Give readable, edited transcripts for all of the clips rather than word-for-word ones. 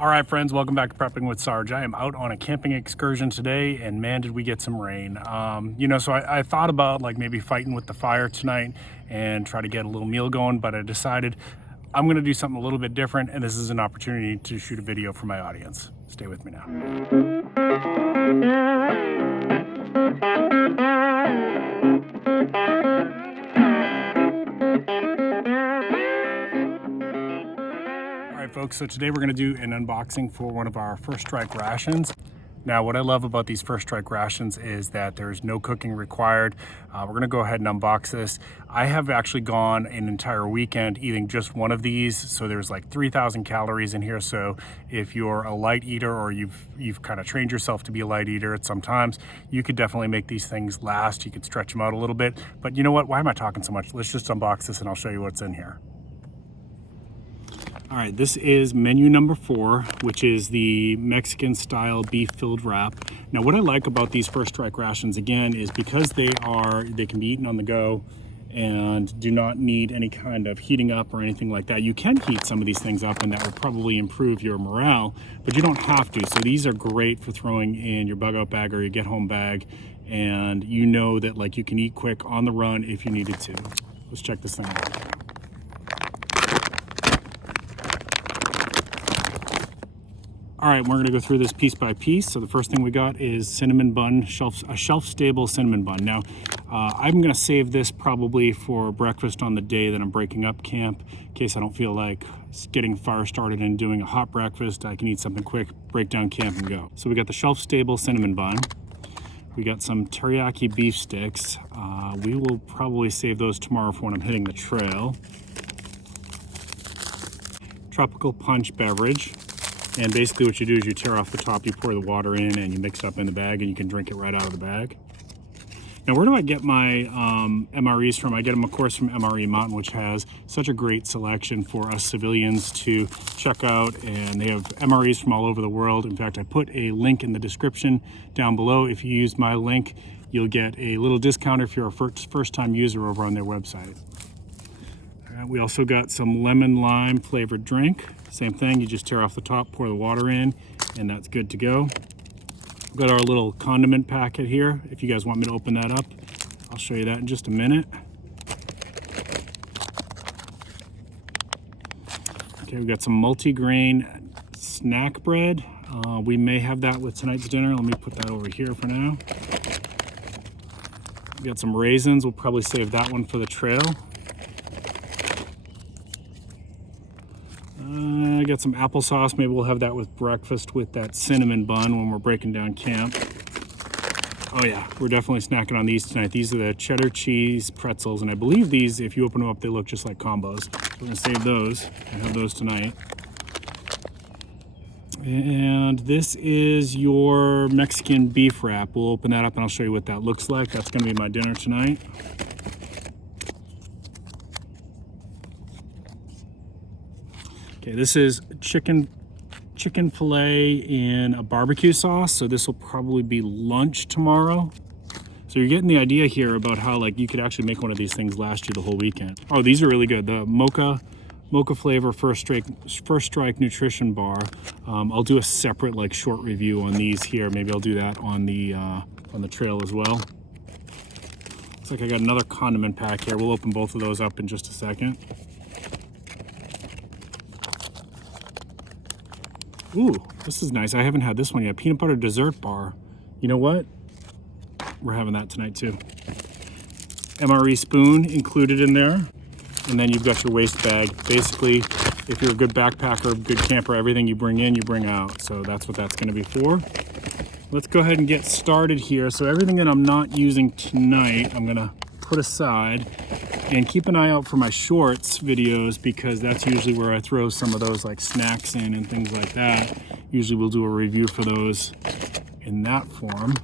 All right, friends, welcome back to Prepping with Sarge. I am out on a camping excursion today, and man, did we get some rain. So I thought about like maybe fighting with the fire tonight and try to get a little meal going, but I decided I'm gonna do something a little bit different, and this is an opportunity to shoot a video for my audience. Stay with me now. Folks, so today we're going to do an unboxing for one of our First Strike rations. Now, what I love about these First Strike rations is that there's no cooking required. We're going to go ahead and unbox this. I have actually gone an entire weekend eating just one of these, so there's like 3,000 calories in here. So if you're a light eater or you've kind of trained yourself to be a light eater at some times, you could definitely make these things last. You could stretch them out a little bit. But you know what? Why am I talking so much? Let's just unbox this and I'll show you what's in here. All right, this is menu number 4, which is the Mexican style beef filled wrap. Now, what I like about these First Strike rations, again, is because they can be eaten on the go and do not need any kind of heating up or anything like that. You can heat some of these things up and that will probably improve your morale, but you don't have to. So these are great for throwing in your bug out bag or your get home bag, and you know that like you can eat quick on the run if you needed to. Let's check this thing out. All right, we're gonna go through this piece by piece. So the first thing we got is cinnamon bun, a shelf-stable cinnamon bun. Now, I'm gonna save this probably for breakfast on the day that I'm breaking up camp, in case I don't feel like getting fire started and doing a hot breakfast. I can eat something quick, break down camp and go. So we got the shelf-stable cinnamon bun. We got some teriyaki beef sticks. We will probably save those tomorrow for when I'm hitting the trail. Tropical punch beverage. And basically what you do is you tear off the top, you pour the water in, and you mix it up in the bag, and you can drink it right out of the bag. Now, where do I get my MREs from? I get them, of course, from MRE Mountain, which has such a great selection for us civilians to check out, and they have MREs from all over the world. In fact, I put a link in the description down below. If you use my link, you'll get a little discount if you're a first-time user over on their website. We also got some lemon lime flavored drink. Same thing, you just tear off the top, pour the water in, and that's good to go. We've got our little condiment packet here. If you guys want me to open that up, I'll show you that in just a minute. Okay, we've got some multi-grain snack bread. We may have that with tonight's dinner. Let me put that over here for now. We've got some raisins. We'll probably save that one for the trail. I got some applesauce. Maybe we'll have that with breakfast with that cinnamon bun when we're breaking down camp. Oh yeah, we're definitely snacking on these tonight. These are the cheddar cheese pretzels, and I believe these, if you open them up, they look just like combos. So we're gonna save those and have those tonight. And this is your Mexican beef wrap. We'll open that up and I'll show you what that looks like. That's gonna be my dinner tonight. Okay, this is chicken fillet in a barbecue sauce. So this will probably be lunch tomorrow. So you're getting the idea here about how like you could actually make one of these things last you the whole weekend. Oh, these are really good. The mocha flavor First Strike nutrition bar. I'll do a separate like short review on these here. Maybe I'll do that on the trail as well. Looks like I got another condiment pack here. We'll open both of those up in just a second. Ooh, this is nice. I haven't had this one yet. Peanut butter dessert bar. You know what? We're having that tonight too. MRE spoon included in there. And then you've got your waste bag. Basically, if you're a good backpacker, good camper, everything you bring in, you bring out. So that's what that's gonna be for. Let's go ahead and get started here. So everything that I'm not using tonight, I'm gonna put aside. And keep an eye out for my shorts videos, because that's usually where I throw some of those like snacks in and things like that. Usually we'll do a review for those in that form.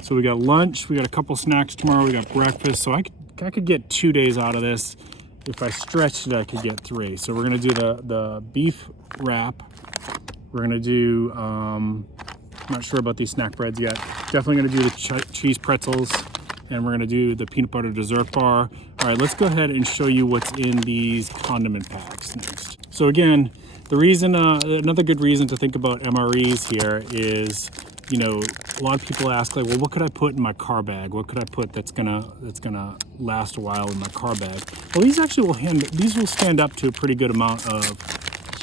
So we got lunch, we got a couple snacks tomorrow, we got breakfast. So I could get 2 days out of this. If I stretched it, I could get 3. So we're gonna do the beef wrap. We're gonna do, I'm not sure about these snack breads yet. Definitely gonna do the cheese pretzels. And we're gonna do the peanut butter dessert bar. All right, let's go ahead and show you what's in these condiment packs next. So again, The reason, another good reason to think about MREs here is, you know, a lot of people ask like, well, what could I put in my car bag? What could I put that's gonna last a while in my car bag? Well, these actually will stand up to a pretty good amount of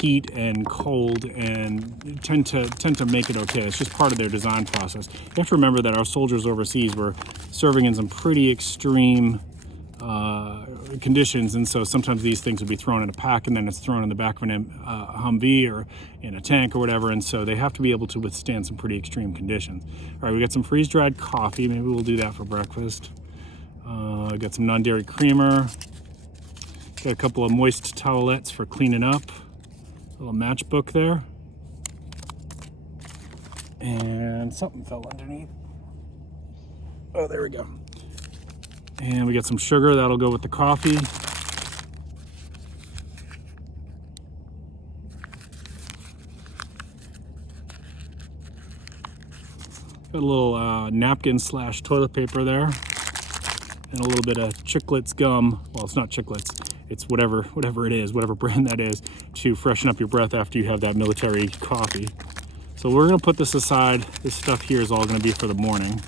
heat and cold and tend to make it okay. It's just part of their design process. You have to remember that our soldiers overseas were serving in some pretty extreme conditions, and so sometimes these things would be thrown in a pack and then it's thrown in the back of an Humvee or in a tank or whatever, and so they have to be able to withstand some pretty extreme conditions. All right, we got some freeze-dried coffee. Maybe we'll do that for breakfast. Got some non-dairy creamer. Got a couple of moist towelettes for cleaning up. A little matchbook there. And something fell underneath. Oh, there we go. And we got some sugar, that'll go with the coffee. Got a little napkin / toilet paper there. And a little bit of Chiclets gum. Well, it's not Chiclets. It's whatever it is, whatever brand that is, to freshen up your breath after you have that military coffee. So we're gonna put this aside. This stuff here is all gonna be for the morning.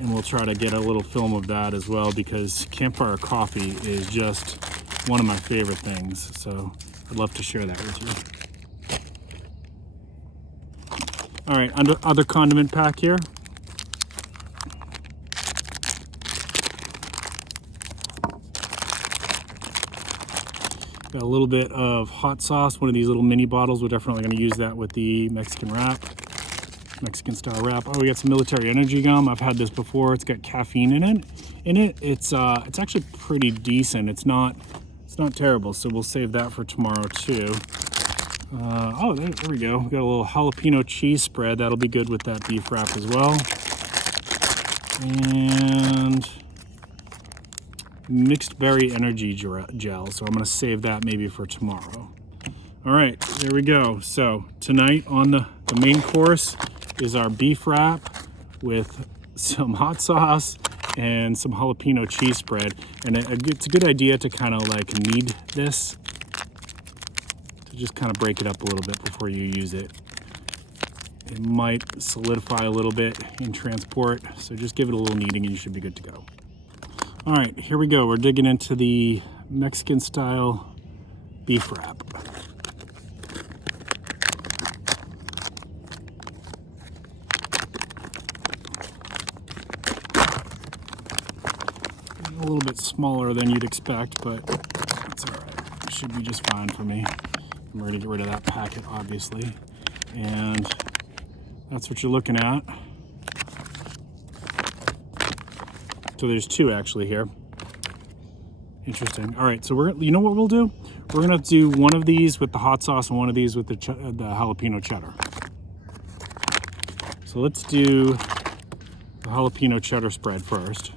And we'll try to get a little film of that as well, because campfire coffee is just one of my favorite things. So I'd love to share that with you. All right, other condiment pack here. Got a little bit of hot sauce, one of these little mini bottles. We're definitely going to use that with the Mexican style wrap. Oh, we got some military energy gum. I've had this before. It's got caffeine in it. It's actually pretty decent. It's not terrible. So we'll save that for tomorrow too. Oh, there we go. We got a little jalapeno cheese spread. That'll be good with that beef wrap as well. And mixed berry energy gel, so I'm going to save that maybe for tomorrow. All right, there we go. So tonight on the main course is our beef wrap with some hot sauce and some jalapeno cheese spread. And it's a good idea to kind of like knead this, to just kind of break it up a little bit before you use it. It might solidify a little bit in transport, so just give it a little kneading and you should be good to go. All right, here we go. We're digging into the Mexican style beef wrap. A little bit smaller than you'd expect, but that's all right. It should be just fine for me. I'm ready to get rid of that packet, obviously. And that's what you're looking at. So there's two actually here. Interesting. All right, so you know what we'll do? We're gonna do one of these with the hot sauce and one of these with the jalapeno cheddar. So let's do the jalapeno cheddar spread first.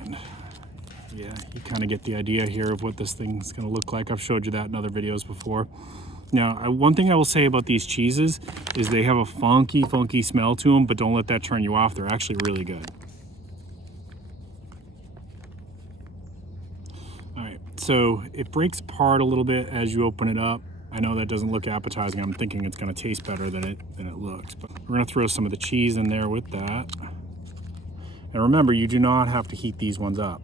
And yeah, you kind of get the idea here of what this thing's gonna look like. I've showed you that in other videos before. Now, one thing I will say about these cheeses is they have a funky smell to them, but don't let that turn you off. They're actually really good. All right, so it breaks apart a little bit as you open it up. I know that doesn't look appetizing. I'm thinking it's gonna taste better than it looks, but we're gonna throw some of the cheese in there with that. And remember, you do not have to heat these ones up.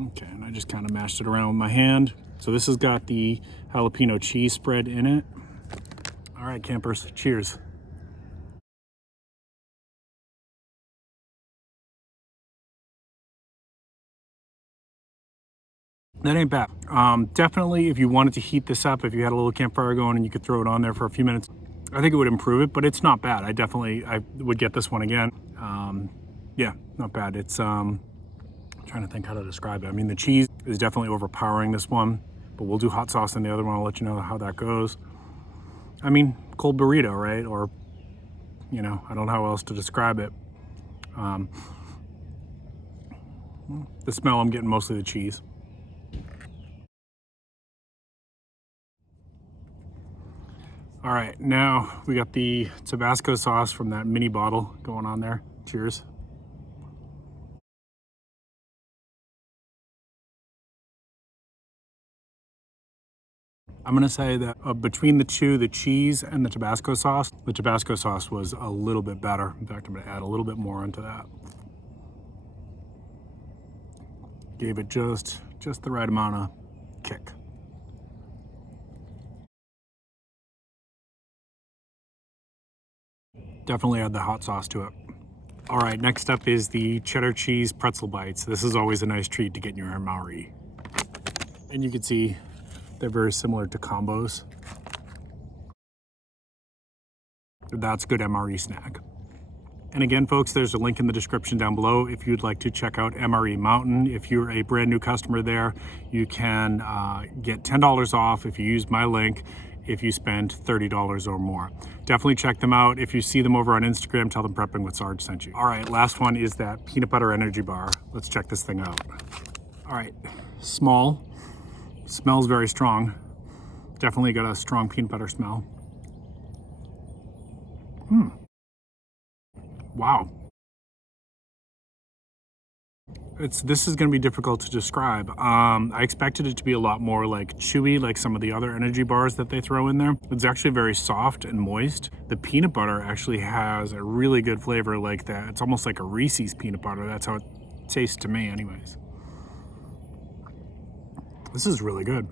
Okay, and I just kind of mashed it around with my hand. So this has got the jalapeno cheese spread in it. All right, campers, cheers. That ain't bad. Definitely, if you wanted to heat this up, if you had a little campfire going and you could throw it on there for a few minutes, I think it would improve it, but it's not bad. I would get this one again. Yeah, not bad. It's, trying to think how to describe it. I mean, the cheese is definitely overpowering this one, but we'll do hot sauce in the other one. I'll let you know how that goes. I mean, cold burrito, right? Or, you know, I don't know how else to describe it. The smell, I'm getting mostly the cheese. All right, now we got the Tabasco sauce from that mini bottle going on there. Cheers. I'm gonna say that between the two, the cheese and the Tabasco sauce was a little bit better. In fact, I'm gonna add a little bit more onto that. Gave it just the right amount of kick. Definitely add the hot sauce to it. All right, next up is the cheddar cheese pretzel bites. This is always a nice treat to get in your MRE. And you can see they're very similar to combos. That's good MRE snack. And again, folks, there's a link in the description down below if you'd like to check out MRE Mountain. If you're a brand new customer there, you can get $10 off if you use my link if you spend $30 or more. Definitely check them out. If you see them over on Instagram, tell them Prepping with Sarge sent you. All right, last one is that peanut butter energy bar. Let's check this thing out. All right, small, smells very strong. Definitely got a strong peanut butter smell. Wow. This is going to be difficult to describe. I expected it to be a lot more like chewy, like some of the other energy bars that they throw in there. It's actually very soft and moist. The peanut butter actually has a really good flavor like that. It's almost like a Reese's peanut butter. That's how it tastes to me anyways. This is really good.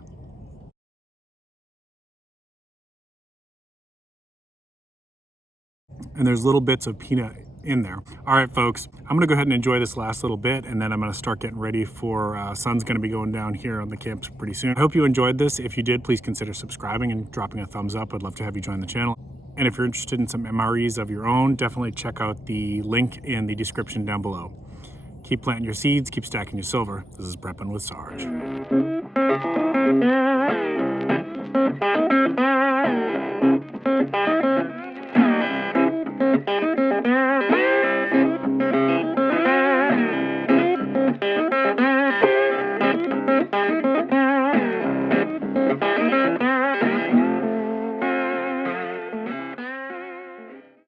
And there's little bits of peanut in there. All right, folks, I'm gonna go ahead and enjoy this last little bit, and then I'm gonna start getting ready for sun's gonna be going down here on the camps pretty soon. I hope you enjoyed this. If you did, please consider subscribing and dropping a thumbs up. I'd love to have you join the channel. And if you're interested in some MREs of your own, definitely check out the link in the description down below. Keep planting your seeds, keep stacking your silver. This is Prepping with Sarge.